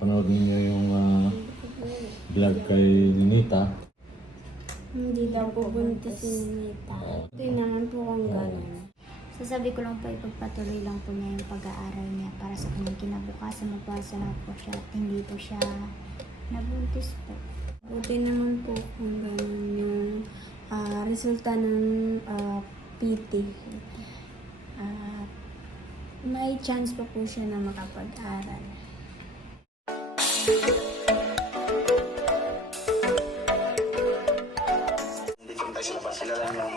Panood ninyo yung ah, vlog kay Ninita. Hindi daw po buntis si Ninita. Ito naman po kung gano'n. Sasabi ko lang po, ipagpatuloy lang po niya yung pag-aaral niya para sa kanyang kinabukasan. Magpasa na po siya at hindi po siya nabuntis po. Buti naman po kung gano'n yung ah, resulta ng ah, PT. At may chance pa po siya na makapag-aral. Dito tayo sa labas. Sila lang yung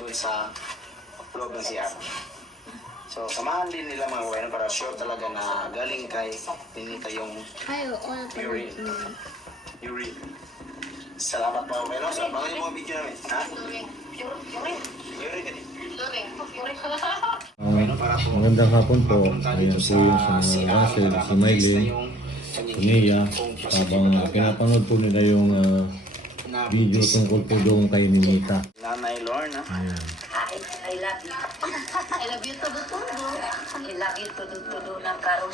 doon sa loob ng CR. So, samahan din nila mga kabayan para sure talaga na galing kay Ninita yung Ay, oo. urine. Urine. Salamat mga kabayan. Sa mga yung mga video. Ha? Urine ka din. Ah, magandang hapon po. Ayan po yung sa mga Russell, si Maylin, Nia. Habang pinapanood po nila yung ah, Na video tungkol po doon kay Ninita. Nanay Lorna. Ayan. I, I love you. I love you todo todo. I love you todo todo na karon.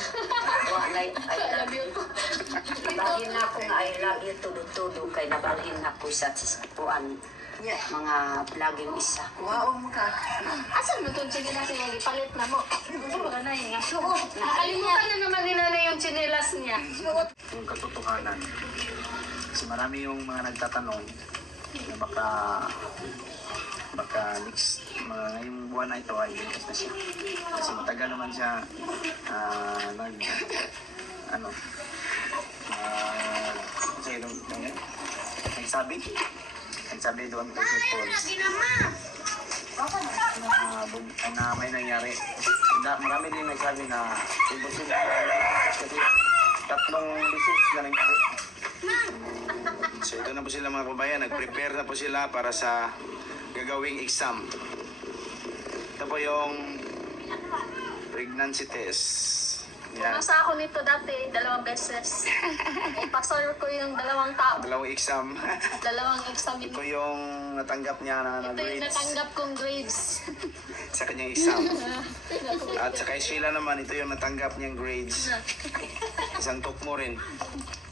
Wa lay I love you. Bahin na ko nga I love you todo todo kay nabalhin na ko sa puan mga vlogging isa. Wow, ka. Asan mo itong chinelas niya? Ipalit na mo. Wala na yun nga. Nakalimutan na naman ni nanay yung chinelas niya. Yung katotohanan. Kasi marami yung mga nagtatanong na baka baka next mga ngayong buwan na ito ay ligtas na siya. Kasi matagal naman siya ah, nag ano uh, kasi doon ano yun? Nagsabi nagsabi doon kay Sir Pauls na, bug- na may nangyari. Na, marami din nagsabi na imposible. Kasi tatlong beses na nangyari. So ito na po sila mga kabayan, nag-prepare na po sila para sa gagawing exam. Ito po yung pregnancy test. Yan. Nasa ako nito dati, dalawang beses. Ipasol ko yung dalawang tao. Dalawang exam. Dalawang exam. ito yung natanggap niya na, na Ito yung grades natanggap kong grades. sa kanyang exam. At sa kay Sheila naman, ito yung natanggap niyang grades. Isang tukmo rin.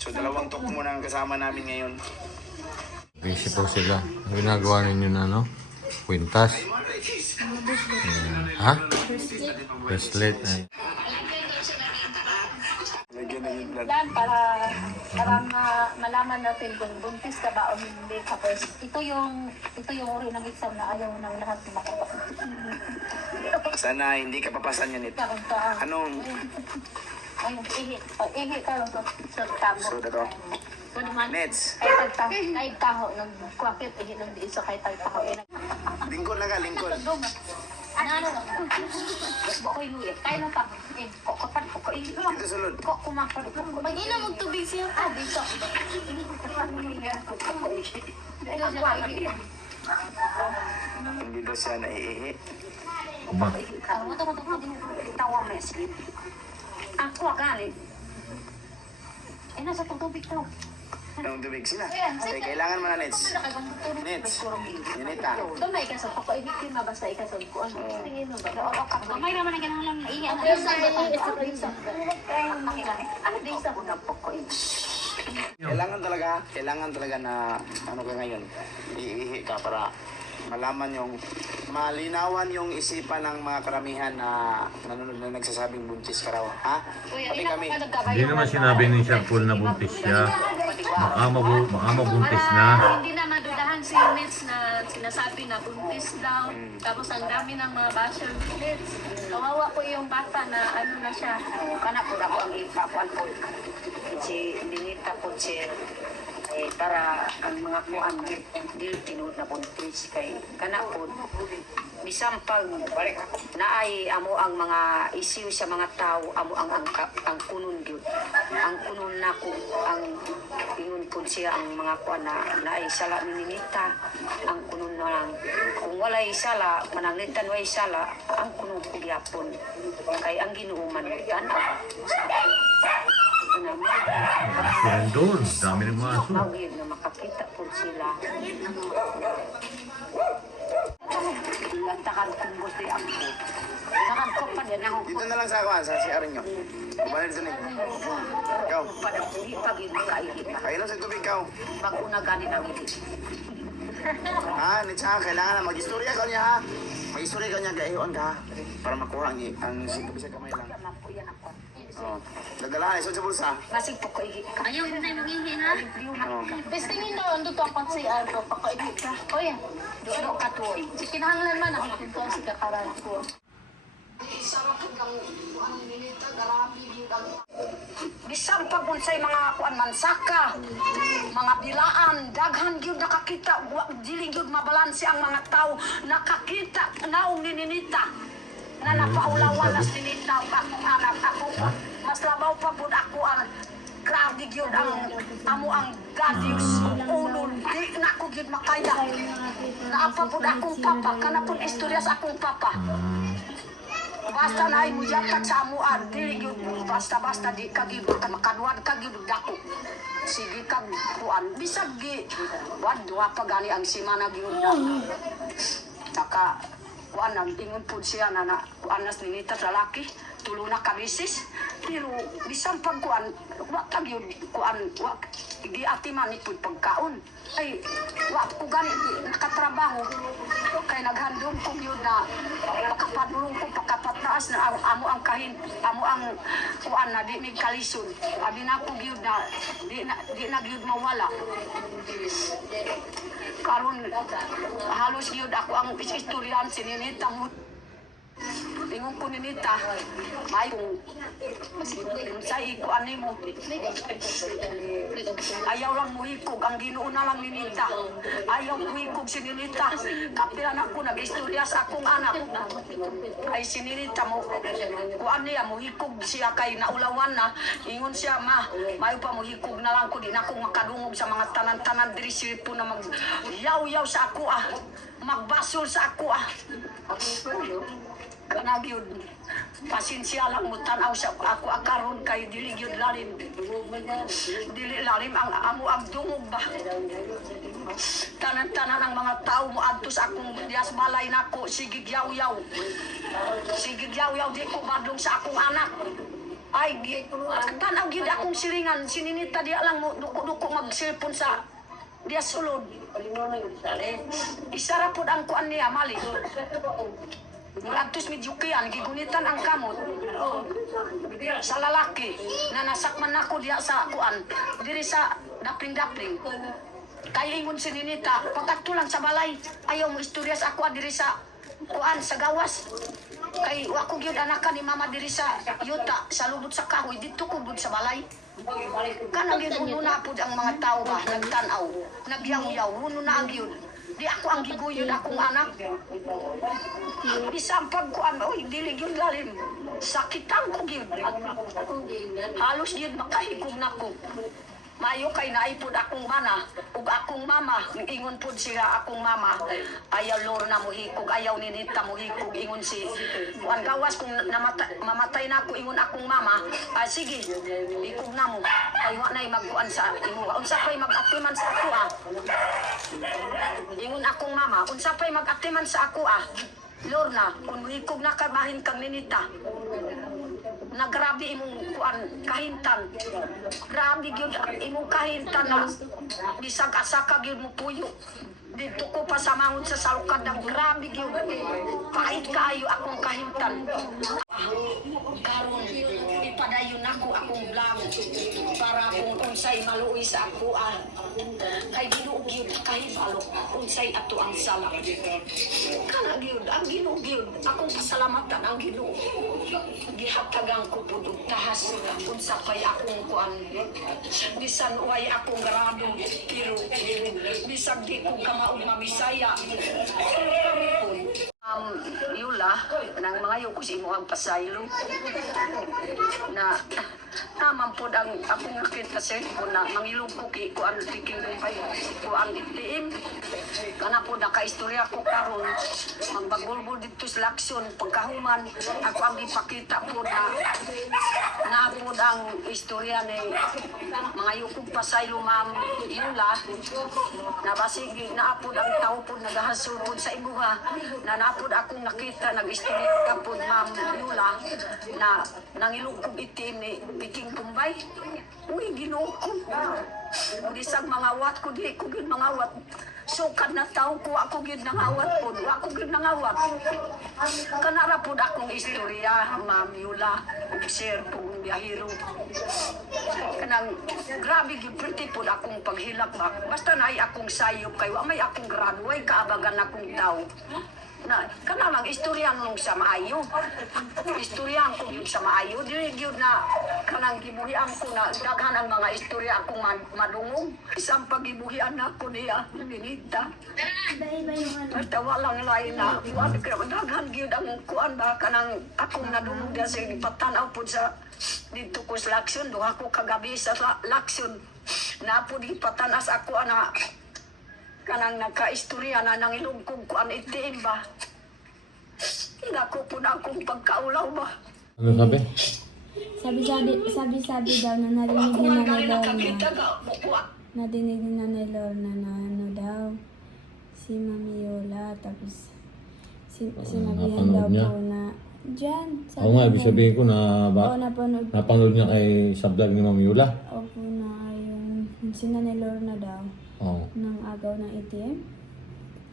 So dalawang tukmo na ang kasama namin ngayon. Busy po sila. Ang ginagawa ninyo na, no? Quintas. Ayan. Ha? Bracelet. Ayan. Yan, para, para ma- malaman natin kung buntis ka ba o hindi. Tapos, ito yung, ito yung uri ng exam na ayaw ng lahat na makapasok. Sana hindi ka papasan yan ito. Ka, Anong ayun, ihi. O, ihi ka lang sa sa tabo. suot ito? So, naman, Nets. Kay tagtaho, kay taho ng kwakit, ihi lang di isa kay tagtaho. Lingkod na ka, lingkod. Ano, ano, ko inuwi. Kaya na pa. Eh, ko. Dito sulod. Ko kumapan ko. Mag-ina mo tubig siya. Ah, dito. Hindi daw siya naiihi. Ba? Karon to to din tawa mes. Ako akali. Eh nasa tubig to. Ang tubig sila. Kaya kailangan mo na nets. Nets. Yanita. Gamay ka sa pako. Ibig na basta ikasod ko. Ano? Tingin mo ba? Oo, kapag. Kamay naman ang ganang lang ihi ang Ano sa ba? Isa, isa. Ano din sa ko ko Kailangan talaga, kailangan talaga na ano ka ngayon, iihi ka para malaman yung malinawan yung isipan ng mga karamihan na nanonood na nagsasabing buntis ka raw. Ha? Pati kami. Hindi naman sinabi ni Sir Paul na buntis siya. Baka, mabu baka mabuntis na. Hindi na madudahan si Nets na sinasabi na buntis daw. Tapos ang dami ng mga basher Nets. Kawawa po yung bata na ano na siya. kana po ako ang ipapuan po. Si Ninita po si eh, para ang mga kuan dili tinuod na buntis kay kana po bisan pag naay amo ang mga issue sa mga tao amo ang ang, ang kunon gyud ang kunon nako ang ingon po siya ang mga kuan na naay sala ni Ninita ang kunon na lang. Kung walay sala mananglitan way sala ang kunon ko gyapon kay ang Ginoo man tanaw Yan doon. Dami ng mga aso. Mawid na makakita po sila. Lantakan kong gusto ang po. Nakan ko pa ako. Dito na lang sa akuan, sa CR nyo. Balik dun eh. Ikaw. Pa pagid makaigit. Kailan sa tubig ka? Pag una gani na igit. Ha, ni Tsaka, kailangan na mag-istorya ka niya ha. Mag-istorya ka niya, gayon ka ha. Para makuha ang, ang sikap sa kamay lang. Yan ako, Oo. Dagalahan, iso sa bulsa. Masig po ko igit ka. Ayaw hindi magiging ha? Oo. Bes tingin daw, ando to ang si Aldo, pakaigit ka. O yan, Ano ka tuoy? si kinahanglan man ako kung si kakaran ko. Bisan pag unsay mga kuan mansaka, mga bilaan, daghan gyud nakakita, wa dili gyud mabalanse ang mga tao, nakakita naong nininita na napaulawan na sinita ang akong anak ako. Mas labaw pa pud ako ang grabe gyud ang amo ang gadius ulol di na ako gyud makaya. Naapa pud akong papa, kana pud istorya sa akong papa. Basta na ay muyatag sa amuan, dili yun basta-basta di ka gyud ka makaduan ka gyud dako. Sige kag kuan, bisag gi wadwa pa gani ang simana gyud na. Naka kuan ang ingon pud siya na na kuan nas ninita sa laki, tulo na ka bisis. Pero bisan pag kuan, wa ka gyud kuan, wa gi atiman ni pud pagkaon. Ay, wa ko gani di nakatrabaho. Kay naghandom ko gyud na pakapadulong ko pakapataas na amo ang kahin amo ang kuan na di mig kalison abi na ko gyud na di na di na gyud mawala karon halos gyud ako ang istoryahan sininita mo Ingon ko ni Nita, may kung sa ikuan ni mo. Ayaw lang mo hikog, ang ginoo na lang ni Nita. Ayaw mo hikog si Nita. Kapilan ako, nag-istorya sa akong anak. Ay si Nita mo, kuan niya, mo hikog siya kay naulawan na. Ingon siya, ma, mayo pa mo hikog na lang ko, di na akong makadungog sa mga tanan-tanan diri silipo na mag yaw-yaw sa ako ah. Magbasol sa ako ah. Kanag yun. Pasensya lang mo tanaw sa ako akaron kay dili gyud lalim. Dili lalim ang amo ang dungog ba. Tanan-tanan ang mga tao mo adto sa akong dias balay nako sige yaw-yaw. Sige yaw-yaw di ko badlong sa akong anak. Ay, tanaw gyud akong silingan. Sininita diya lang mo duko-duko mag-cellphone sa diya sulod. Isara pud ang kuan niya mali. Muladtos medyo kiyan, gigunitan ang kamot. Sa lalaki, na nasakman ako diya sa kuan, diri sa dapling-dapling. Ingon si Ninita, pagkatto lang sa balay, ayaw mo istorya sa ako diri sa kuan, sa gawas. Kay wa ko gyud anakan ni mama diri sa yuta, sa lubot sa kahoy, dito gud sa balay. Kanang gyud na pud ang mga tao ba, nagtanaw, nagyaw-yaw, huno na ang. Di ako ang giguyod akong anak. Isang pagkuan, oy, dili gyud lalim. Sakitan ko gyud. Halos gyud makahigog nako. Mayo kay naipod akong mana ug akong mama ingon pud sila akong mama. Ayaw lor na mo hikog ayaw ni Nita mo hikog ingon si ang gawas kung namata, mamatay na ako ingon akong mama. Ah, sige hikog na mo. Ay wa nay magkuan sa imo unsa pay mag-atiman sa ako ah? Ingon akong mama unsa pay mag-atiman sa ako ah? Lorna, kung hikog na kabahin kang ninita, na grabe imong kuan kahintan. Grabe gyud imong kahintan na bisag asa ka gyud mo puyo. Dito ko pa sa mangon sa salukad ng grabe gyud. Pait kaayo akong kahintan. Karon ipadayon ako akong vlog para kung unsay maluoy sa ako ah. Kay Gyud kahibalo unsay ato ang sala. Kana gyud ang Ginoo gyud akong pasalamatan ang Ginoo. Gihatagang ko pud og tahas unsa kay akong kuan. Bisan way akong grado pero bisag di ko kamaog mamisaya. Um, Yula, nang mga yuko si mo ang pasaylo. Na naman po ang akong nakita sa ko na mangilog ko ki ko ang tiking kay ko ang itiim kana po nakaistorya ko karon. Magbagulbul dito sa laksyon pagkahuman ako ang ipakita po na na po ang istorya ni mga yukog pasaylo ma'am Yula. Na basig na po ang tao po nagahasol po sa imuha na napo po akong nakita, nag-istorya ka po, Ma'am Yula, na nangilong kong itim ni Biking Bombay. Uy, ginoo ko. Sa mga wat ko, di ko gid mga wat. Sukad na tao ko, ako gid nangawat po. Ako gid nangawat. Kanara po akong istorya, Ma'am Yula, ug sir po biyahiro. Kanang grabe gid pretty po akong paghilak ba. Basta na akong sayop kayo, may akong grado, way kaabagan akong tao. Na, kana lang istoryan nung sa maayo. Istoryan ko sa maayo. Dili yun na kanang gibuhian ko na daghan ang mga istorya akong madungog. Isang pagibuhian ako niya, minita. Ano. Basta walang lain na, kuan ka, daghan gyud ang kuan ba kanang akong nadungog na sa patanaw po sa dito ko sa laksyon, do ako kagabi sa la- laksyon. Na po di patanas ako ana kanang nagkaistorya na nangilog kong kuan itiim ba. Hindi ko po na akong pagkaulaw ba. Ano sabi? Sabi-sabi, sabi-sabi daw na narinig ni Nanay Lorna. Nadinig ni Nanay Lorna na ano daw, si Mami Yola, tapos si, sinabihan daw po na, Diyan, sabi Oo nga, ibig sabihin ko na Oo, ba, napanood napanood niya kay sa vlog ni Ma'am Yula. Opo na yung si Nanay Lorna daw, Oo. ng agaw ng ATM,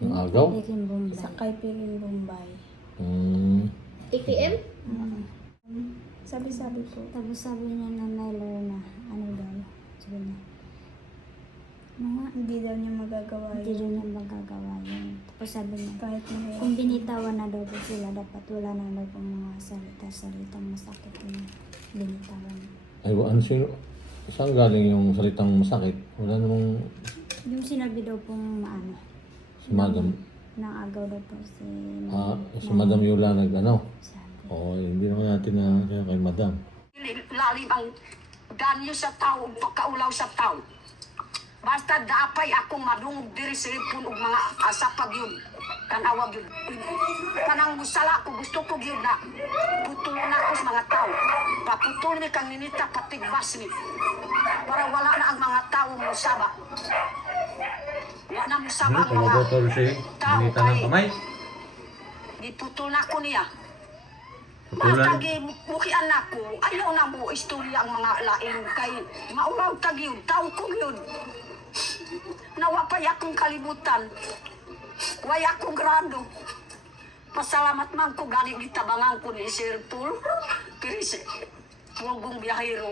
Yung agaw. Bombay. sa kay Piring Bombay. Hmm. ATM? Mm. Sabi-sabi po. Tapos sabi niya na Nailo na ano daw. Sabi niya, Mga hindi daw niya magagawa hindi yun. rin niya magagawa yun. Tapos sabi niya, Kahit na kung binitawan na daw po sila, dapat wala na daw po mga salita-salita masakit yung binitawan. Ay, wa- ano sino? Saan galing yung salitang masakit? Wala namang Yung sinabi daw pong ano, si Madam. nang agaw daw po si Ah, si Madam Yula nag ano. Sabi. Oo, hindi naman natin na kaya kay Madam. lalim ang danyo sa tao, pagkaulaw sa tao. Basta daapay akong madungog diri sa ripon ug mga asapag yun. Kanawag yun. Kanang musala ko, gusto ko yun na putulon ako sa mga tao. Paputol ni kang ninita patigbas ni. Para wala na ang mga tao musaba. Wala na musaba ang mga tao kay giputol na ko niya. Matagi mukian ako, ayaw na mo istorya ang mga lain kay maulaw tag yun, tao ko yun. Nawapay akong kalibutan. Way akong grado. Pasalamat man ko gani gitabangan ko ni Sir Paul. Pero si Pulgong biyahero.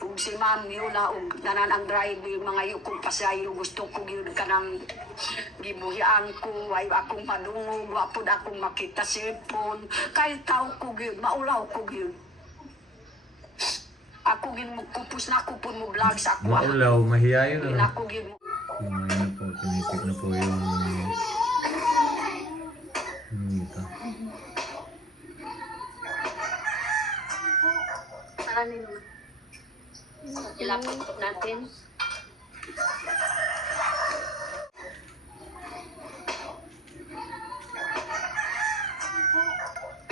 Ug si Ma'am Yula ug nanan ang driver mga yukong pasayo gusto ko gyud kanang gibuhian ko way akong madungog wa pud akong makita cellphone kay tao ko gyud maulaw ko gyud ako gyud mo kupos na ko pud mo vlog sa ako ah. Maulaw, mahihayin Yun ako gyud mo Yung ano po, tinitik na po yung... Yung ito. Para nino. Ilapot po natin.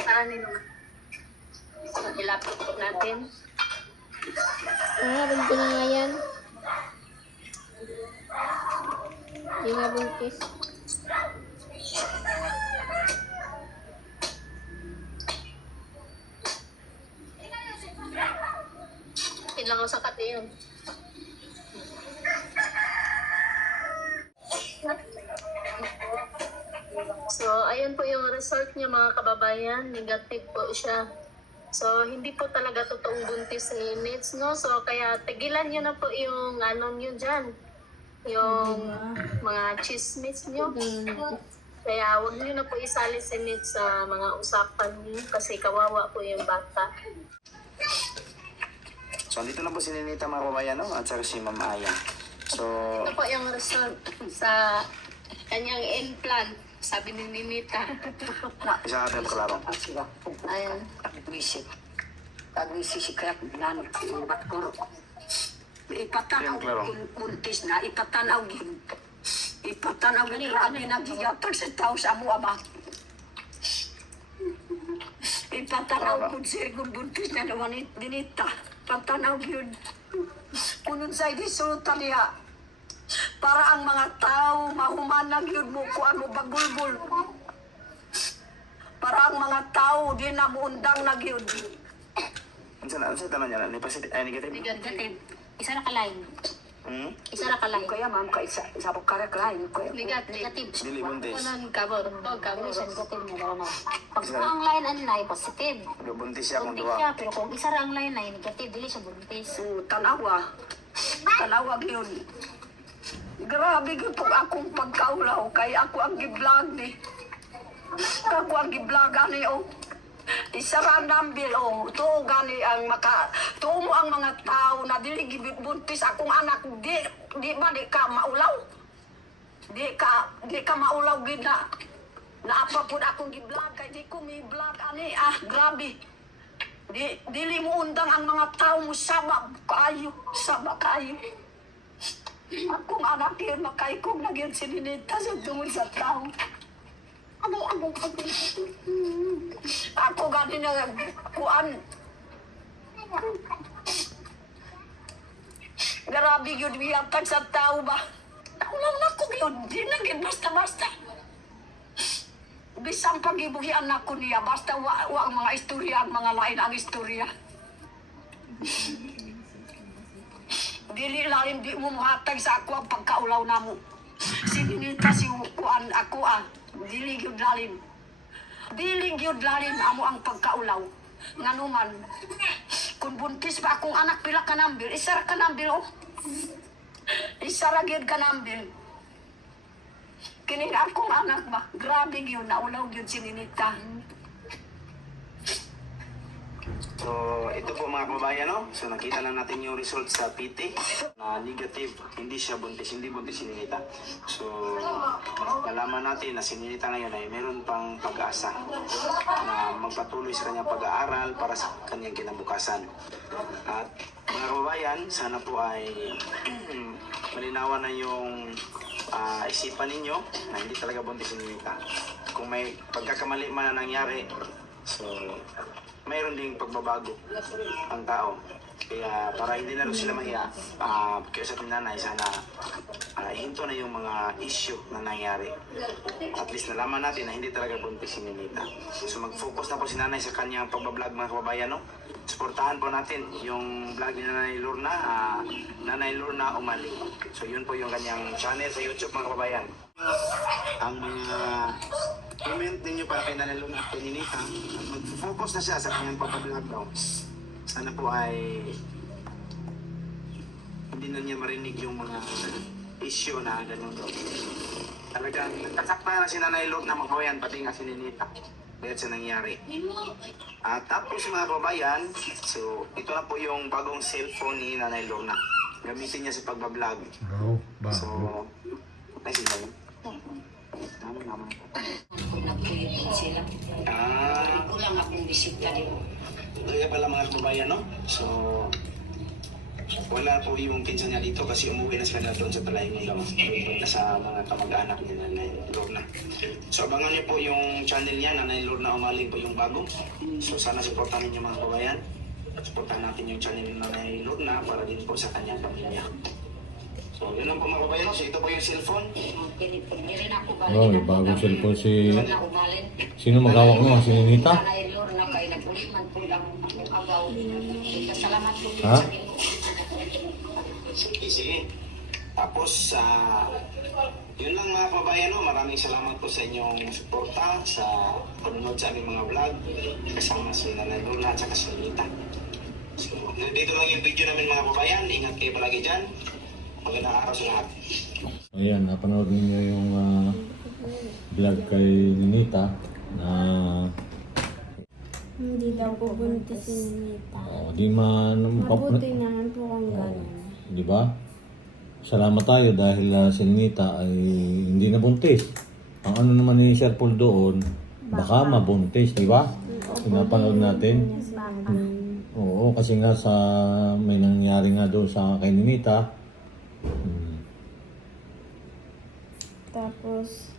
Para nino. Ilapot po natin. Ah, buntis na nga yan. Hindi nga buntis. Kailangan sa kati yun. So, ayun po yung result niya mga kababayan. Negative po siya. So, hindi po talaga totoong buntis ni Nits, no? So, kaya tigilan niyo na po yung ano niyo dyan. Yung mga chismis niyo. Kaya huwag niyo na po isali si Nits sa mga usapan niyo kasi kawawa po yung bata. So, andito na po si Ninita kababayan, no? At saka si Ma'am Aya. So, Ito po yung result sa kanyang implant, sabi ni Ninita. isa natin klaro. sila Ayan. Tagwisik. Tagwisik si kaya nan batkor. Ipatanaw kuntis na, ipatanaw. Ipatanaw yun, grabe na giyatag sa tao sa mo, ama. Ipatanaw kung sir kung buntis na naman ni- dinita. Patanaw yun. Kunun sa isutan niya. Para ang mga tao mahumanag yun mo kung ano bagulbul. para ang mga tao di na muundang na gyud. Ano sa ano sa tanong niya? Ni positive ay negative? Negative. Isa na ka-line. Hmm? Isa na ka-line. Kaya ma'am ka isa isa po kara klain ko. Negative. Dili buntis. Walang kabor. O, kabor. Siya negative niya daw na. Pag ang line ano na positive. Buntis siya kung duwa. siya, pero kung isa ra ang line na negative, dili siya buntis. So, tanawa. Tanawa gyud. Grabe pag akong pagkaulaw kay ako ang giblog ni. Ako ang giblog ani o. Isara nambil o. To gani ang maka tuo mo ang mga tao na dili gibuntis akong anak di di ba di ka maulaw. Di ka di ka maulaw gid na. Naapa pud akong giblog kay di ko mi vlog ani ah grabe. Di, dili mo undang ang mga tao mo sama kayo, sama kayo. Akong anak yun, makay kong nagyan sininita sa tungod sa tao. Agay, agay, agay. Ako gani na kuan. Grabe yun, biyatag sa tao ba? Ulang na ko yun, di na gid basta-basta. Bisang pagibuhian na ko niya, basta wa, wa ang mga istorya, ang mga lain ang istorya. Dili lalim di mo muhatag sa ako ang pagkaulaw na mo. Sininita si kuan ako ah. Dili gyud lalim. Dili gyud lalim amo ang pagkaulaw. Nganuman. Kung buntis pa akong anak pila ka nambil, isa ra ka nambil oh. Isa ra gyud ka nambil. Kini akong anak ba? Grabe gyud naulaw gyud sininita. So, ito po mga kababayan, no? So, nakita lang natin yung result sa PT na negative. Hindi siya buntis, hindi buntis si Ninita. So, nalaman natin na si Ninita ngayon ay meron pang pag-asa na magpatuloy sa kanyang pag-aaral para sa kanyang kinabukasan. At mga kababayan, sana po ay malinawan na yung ah, isipan ninyo na hindi talaga buntis si Ninita. Kung may pagkakamali man na nangyari, so mayroon ding pagbabago ang tao. Kaya para hindi na rin sila mahiya, uh, kaya sa nanay, sana ah, hinto na yung mga issue na nangyari. At least nalaman natin na hindi talaga buntis si Ninita. So mag-focus na po si nanay sa kanyang pagbablog mga kababayan. No? Suportahan po natin yung vlog ni Nanay Lorna, ah, Nanay Lorna Umali. So yun po yung kanyang channel sa YouTube mga kababayan. Ang mga comment ninyo para kay Nanay Lorna at kay Ninita, mag-focus na siya sa kanyang pagbablog daw. Sana po ay hindi na niya marinig yung mga issue na ganun daw. Talagang nagkasakta na si Nanay Lorna mga kababayan, pati nga si Ninita. Kaya sa nangyari. At tapos mga kababayan, so ito na po yung bagong cellphone ni Nanay Lorna. Gamitin niya sa pagbablog. Bro, ba? So, ay sila yun. Tama naman po. Nagpuyot sila. Ah, Kulang akong bisita dito. Kaya pala mga kababayan, no? So, wala po yung pinsan niya dito kasi umuwi na sila doon sa Talayong daw. Doon na sa mga kamag-anak ni Nanay Lorna. So, abangan niyo po yung channel niya, Nanay Lorna Umaling po yung bago. So, sana supportahan niyo mga kababayan. Supportahan natin yung channel ni Nanay Lorna para din po sa kanyang pamilya. So, yun lang po mga kababayan. So, ito po yung cellphone. Oh, may bagong cellphone si... na. Sino magawak mo? Si Ninita? Nanay Lorna kay naguliman po lang ang agaw. Salamat po Ha? sa. Sige, sige. Tapos, ah, yun lang mga kababayan, no? maraming salamat po sa inyong suporta sa panonood sa aming mga vlog kasama si Nanay Luna at saka si Nita. So, dito lang yung video namin mga kababayan. Ingat kayo palagi dyan. Magandang araw sa lahat. Ayan, napanood ninyo yung ah, vlog kay Ninita na Hindi daw po buntis si Ninita. oh, di man... Mabuti naman po kung gano'n. Di ba? Salamat tayo dahil ah, si Ninita ay hindi na buntis. Ang ano naman ni Sir Paul doon, baka mabuntis, di ba? Pinapanood natin. Baka. Oo, kasi nga sa may nangyari nga doon sa kay Ninita. Hmm. Tapos,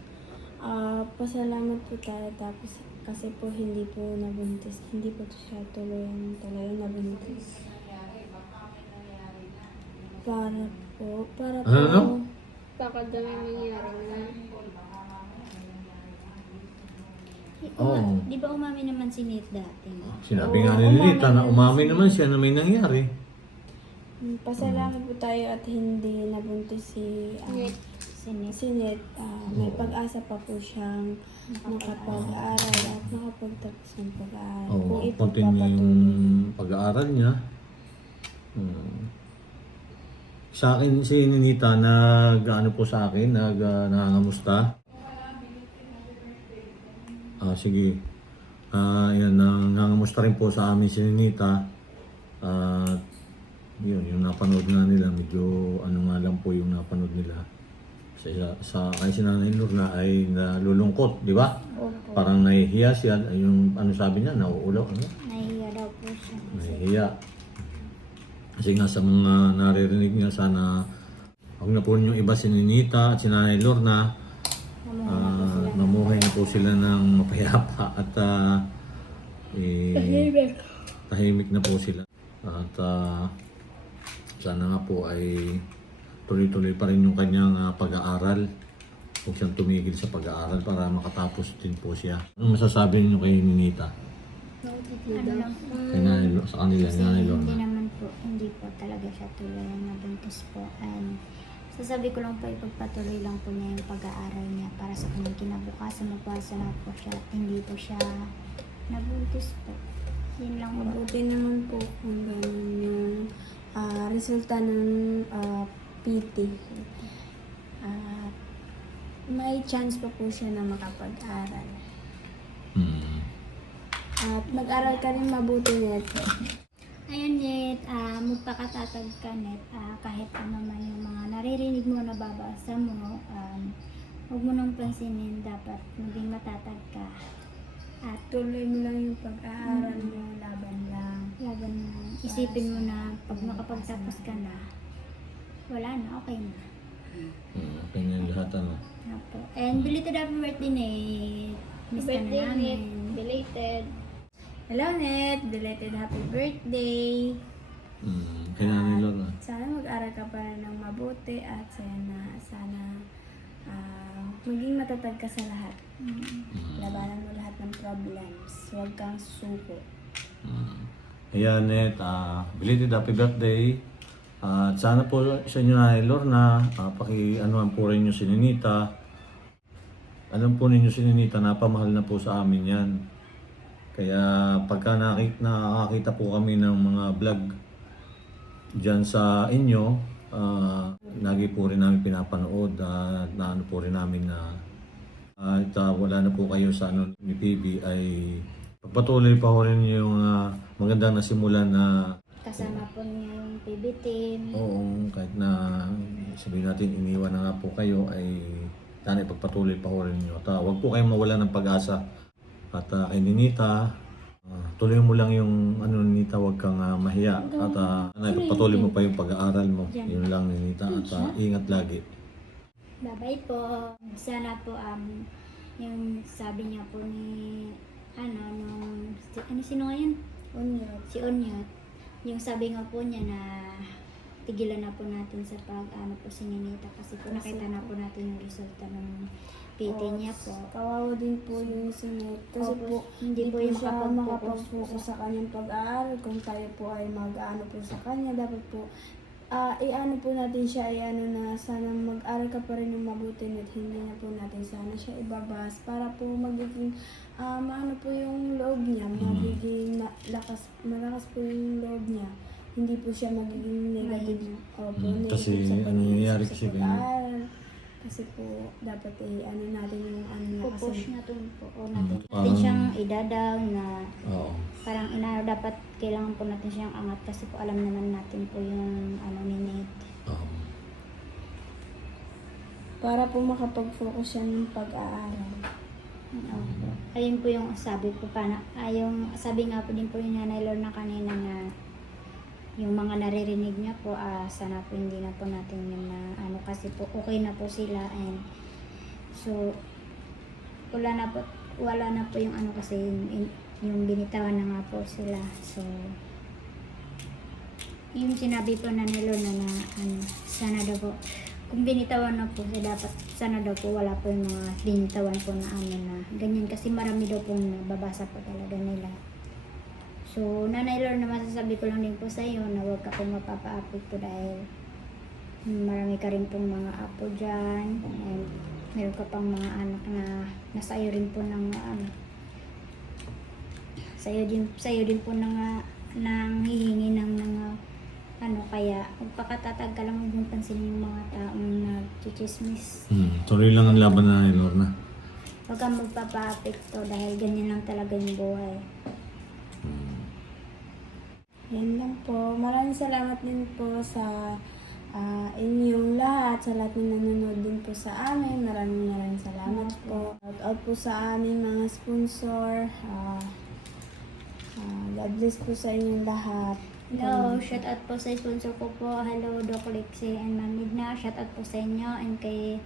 ah pasalamat po tayo. Tapos, kasi po hindi po nabuntis. Hindi po siya tuluyan talaga nabuntis. Para po, para po, Ano? Baka daw may mangyari na. Oo. Di ba umami naman si Nate dati? Sinabi Oo, nga ni Nita na umami naman siya na may nangyari. Mm, Pasalamat po tayo at hindi nabuntis si ah, Nate. Si Net. Ah, may pag-asa pa po siyang nakapag-aral at nakapagtapos ng pag-aaral. Oo, Kung continue yung ipagpapatuloy. pag-aaral niya. Hmm. Sa akin, si Ninita, nag, ano po sa akin, nag, uh, nangangamusta. Ah, sige. Ah, yan, nangangamusta rin po sa amin si Ninita. At, yun, yung napanood nga nila, medyo, ano nga lang po yung napanood nila. Sa, sa kay si Nanay Lorna ay nalulungkot, di ba? Opo. Parang nahihiya siya, yung ano sabi niya, nauulaw, ano? Nahiya daw po siya. Nahihiya. Kasi nga sa mga naririnig niya, sana huwag na po niyo iba si Ninita at si Nanay Lorna. Ah, mamuhay na po sila ng mapayapa at ah, eh, tahimik na po sila. At ah, sana nga po ay tuloy-tuloy pa rin yung kanyang ah, pag-aaral. Huwag siyang tumigil sa pag-aaral para makatapos din po siya. Ano masasabi niyo kay Ninita? Ano lang po. Kay Nanay, Lo- sa kanila, Kasi Nanay hindi Lorna? naman po, hindi po talaga siya tuloy ang nabuntis po. And sasabi ko lang po, ipagpatuloy lang po niya yung pag-aaral niya para sa kanyang kinabukasan, magpasa na po siya at hindi po siya nabuntis po. Yun lang po. Mabuti naman po kung ganun yung ah, resulta ng ah, PT. At may chance pa po siya na makapag-aral. Hmm. At mag-aral ka rin mabuti net. Ayun, Net, ah magpakatatag ka, Net, ah, kahit ano man yung mga naririnig mo, nababasa mo, um, huwag mo nang pansinin, dapat maging matatag ka. At Tuloy mo lang yung pag-aaral mo, laban lang. laban mo, isipin mo na pag makapagtapos ka na, wala na, okay na. Hmm. Kanya lahat ano. Nga po. And belated happy birthday, Net. Miss ka na Birthday namin. Net. Belated. Hello net, belated happy birthday. Hmm. Kay Nanay Lorna. Sana mag-aral ka pa rin ng mabuti at sana, sana ah, maging matatag ka sa lahat. Mm. Labanan mo lahat ng problems. Huwag kang suko. Hmm. Ayan, Net. ah belated happy birthday. At sana po sa inyo Nanay Lorna, uh, paki ano po rin yung si Ninita. Alam po ninyo si Ninita, napamahal na po sa amin yan. Kaya pagka nakik nakakita po kami ng mga vlog dyan sa inyo, ah, lagi po rin namin pinapanood at na ano po rin namin na at ah, wala na po kayo sa ano ni PB ay pagpatuloy pa ho rin yung ah, magandang nasimulan na Kasama po niya yung PB team. oo kahit na sabihin natin iniwan na nga po kayo ay sana ipagpatuloy pa ho rin nyo. At ah, huwag po kayong mawala ng pag-asa. At ah, kay Ninita, ah, tuloy mo lang yung ano Ninita, huwag kang ah, mahiya. At uh, ipagpatuloy mo pa yung pag-aaral mo. Yun lang Ninita. At ah, ingat lagi. Bye-bye po. Sana po um yung sabi niya po ni ano nung ano sino nga yun? Unyot. Si Onyot. Yung sabi nga po niya na tigilan na po natin sa pag ano po si Ninita kasi po nakita na po natin yung resulta ng PT niya po. Kawawa din po yung sinet. Kasi po, hindi po yung siya makapag-focus sa kanyang pag-aaral. Kung tayo po ay mag-ano po sa kanya, dapat po, ah i-ano po natin siya, i-ano na sana mag-aral ka pa rin ng mabuti at hindi na po natin sana siya ibabas para po magiging, ah maano po yung loob niya, magiging ma- lakas, malakas po yung loob niya. Hindi po siya magiging negative. Opo, Mm, negative kasi ano nangyayari kasi pag-aaral. Kasi po, dapat eh, ano natin yung ano niya Pupush kasi natin po o natin, Mm, natin parang- siyang idadaw na Oo. parang ina dapat kailangan po natin siyang angat kasi po alam naman natin po yung ano ni Nate. Oo. para po makapag-focus siya ng pag-aaral. Opo. Ayun po yung sabi ko pa na, ay yung sabi nga po din po yung nanay Lorna kanina na yung mga naririnig niya po, ah, sana po hindi na po natin yun na ano kasi po okay na po sila and so wala na po wala na po yung ano kasi yung, yung binitawan na nga po sila so yung sinabi po na ni Lorna na ano sana daw po kung binitawan na po siya, dapat sana daw po wala po yung mga binitawan po na ano na ganyan kasi marami daw po nababasa po talaga nila. So, Nanay Lord, na masasabi ko lang din po sa iyo na huwag ka pong mapapa-apit po dahil marami ka rin pong mga apo dyan and meron ka pang mga anak na nasa iyo rin po ng ano sa iyo din sa iyo din po nang nang hihingi ng mga ano kaya magpakatatag ka lang huwag mong pansinin yung mga taong nagchichismis Hmm, tuloy lang ang laban na ni Lorna. huwag kang magpapa-apekto dahil ganyan lang talaga yung buhay Yan lang po. Maraming salamat din po sa ah, inyong lahat, sa lahat ng nanonood din po sa amin. Maraming maraming salamat po. Shout out po sa aming mga sponsor. Ah, ah, God bless po sa inyong lahat. Hello, shout out po sa sponsor ko po. Hello, Doc Lexi and Ma'am Midna. Shout out po sa inyo and kay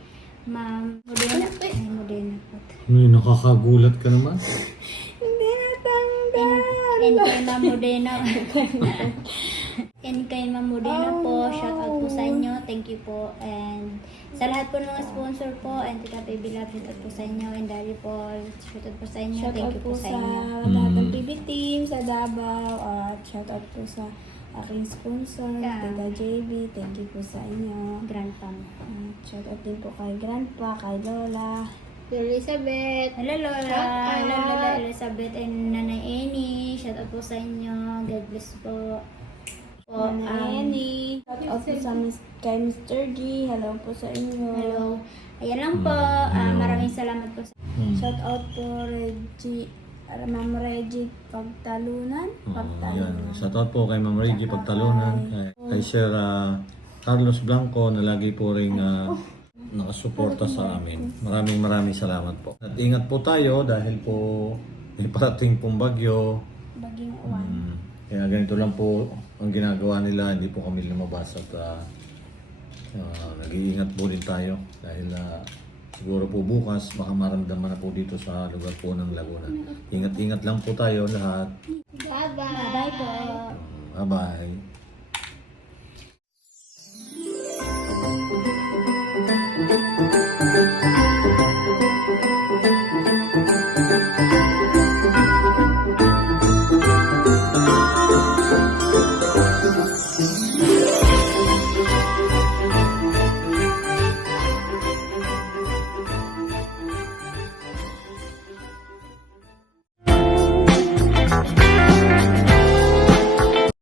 Ma'am Modena. Ay, Modena po. Uy, nakakagulat ka naman. And, and kay Ma'am Modena. and kay Ma'am Modena po. Shout out po sa inyo. Thank you po. And sa lahat po ng mga sponsor po and Tita Baby Love, shout out po sa inyo. And Daddy Paul, shout out po sa inyo. Shout Thank out you po po sa sa inyo. lahat ng Mm. PB team sa Davao. At shout out po sa aking sponsor, Yeah. Tita JB. Thank you po sa inyo. Grandpa. At shout out din po kay Grandpa, kay Lola. Elizabeth. Hello Lola, Shout out. hello Lola Elizabeth and Nanay Annie. Shout out po sa inyo. God bless po. Po, Nanay um, Annie. Shout out po sa Miss, kay Mr. G. Hello po sa inyo. Hello. Ayan lang po. Mm, Ah, hello. maraming salamat po sa Hmm. Shout out po Reggie. ah, Ma'am Reggie Pagtalunan. Oo, yan. Pagtalunan. Shoutout po kay Ma'am Reggie Pagtalunan, kay, kay Sir ah, Carlos Blanco na lagi po rin ah, nakasuporta sa amin. Maraming maraming salamat po. At ingat po tayo dahil po may parating pong bagyo. Baging uwan. Mm, kaya ganito lang po ang ginagawa nila. Hindi po kami lumabas at ah, ah, nag-iingat po din tayo dahil ah, siguro po bukas baka maramdaman na po dito sa lugar po ng Laguna. Ingat-ingat lang po tayo lahat. Bye-bye. Bye po. Bye-bye. thank you.